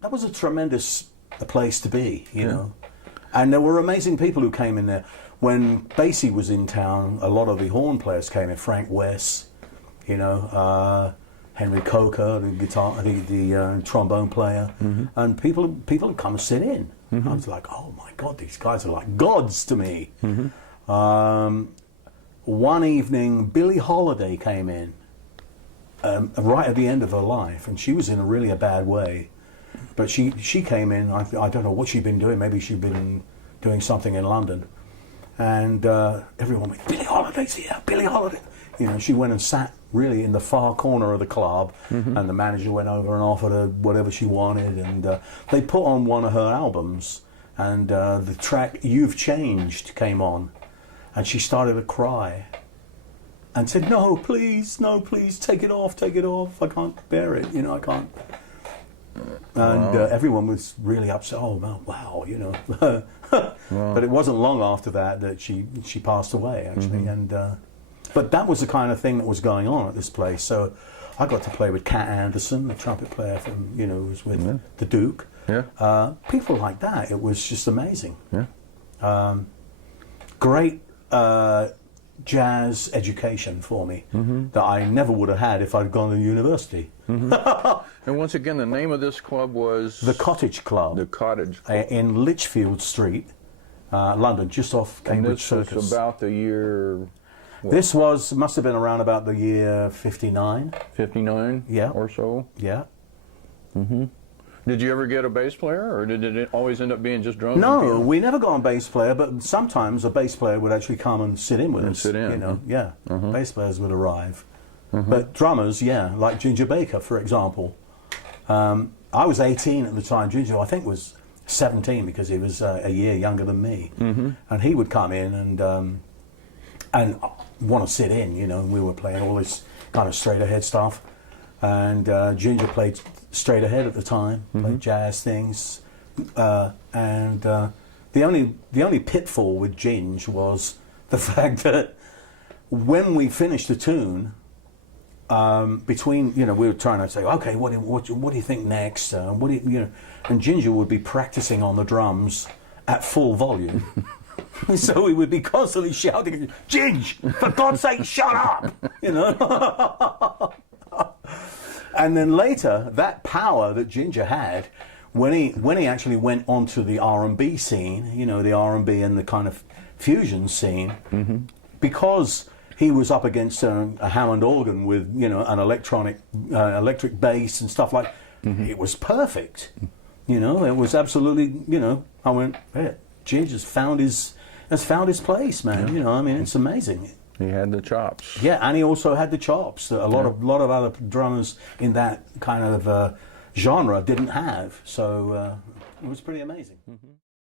that was a tremendous place to be, you know. And there were amazing people who came in there. When Basie was in town, a lot of the horn players came in. Frank West, you know, Henry Coker, the guitar, the trombone player, and people would come and sit in. I was like, oh my God, these guys are like gods to me. One evening, Billie Holiday came in, right at the end of her life, and she was in a bad way. But she came in, I don't know what she'd been doing, maybe she'd been doing something in London. And everyone went, Billie Holiday's here, Billie Holiday. You know, she went and sat really in the far corner of the club, and the manager went over and offered her whatever she wanted. And they put on one of her albums, and the track You've Changed came on. And she started to cry and said, no, please, take it off, I can't bear it, you know, I can't. And everyone was really upset. Oh wow, you know. But it wasn't long after that she passed away, actually. And but that was the kind of thing that was going on at this place. So I got to play with Cat Anderson, the trumpet player from, you know, who was with the Duke. People like that. It was just amazing. Great jazz education for me that I never would have had if I'd gone to university. And once again, the name of this club was? The Cottage Club. The Cottage Club. In Lichfield Street, London, just off Cambridge Circus. And this was about the year? What? This must have been around about the year 59. 59? Yeah. Or so? Yeah. Did you ever get a bass player, or did it always end up being just drums? No, we never got a bass player, but sometimes a bass player would actually come and sit in with us. Sit in. You know, bass players would arrive. But drummers, like Ginger Baker, for example. I was 18 at the time. Ginger, I think, was 17 because he was a year younger than me. And he would come in and want to sit in, you know, and we were playing all this kind of straight ahead stuff. And Ginger played straight ahead at the time, played jazz things. And the only pitfall with Ginge was the fact that when we finished the tune, between, you know, we were trying to say, okay, what do you think next? What do you know? And Ginger would be practicing on the drums at full volume. So we would be constantly shouting, Ginge, for God's sake, shut up! You know. And then later, that power that Ginger had, when he actually went onto the R&B scene, you know, the R&B and the kind of fusion scene, because he was up against a Hammond organ with, you know, an electric bass and stuff like. It was perfect. You know, it was absolutely. You know, I went, hey, Ginger's found his place, man. You know, I mean, it's amazing. He had the chops. Yeah, and he also had the chops that a lot of other drummers in that kind of genre didn't have. So it was pretty amazing.